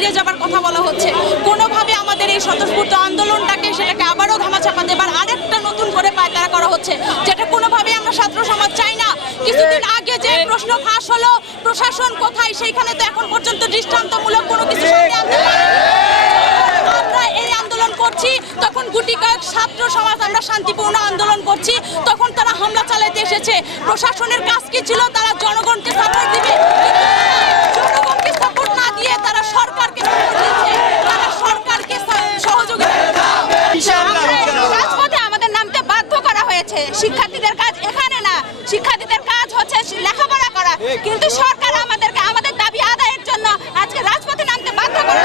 ফিরে যাবার কথা বলা হচ্ছে। কোনোভাবে আমাদের এই স্বতঃস্ফূর্ত আন্দোলনটাকে সেটাকে আবারও ধামাচাপা দেবার আরেকটা নতুন করে পায়তারা করা হচ্ছে যেটা কোনোভাবে আমরা ছাত্র সমাজ চাই না। কিছুদিন আগে যে প্রশ্ন ফাঁস হলো প্রশাসন কোথায় সেইখানে তো এখন পর্যন্ত দৃষ্টান্তমূলক কোনো কিছু আমরা ছাত্র সমাজ আমরা শান্তিপূর্ণ আন্দোলন করছি তখন তারা হামলা চালাইতে এসেছে। প্রশাসনের কাজ কি ছিল শিক্ষার্থীদের কাজ এখানে না। শিক্ষার্থীদের কাজ হচ্ছে লেখাপড়া করা। কিন্তু সরকার আমাদেরকে, আমাদের দাবি আদায়ের জন্য আজকে রাজপথে নামতে বাধ্য করে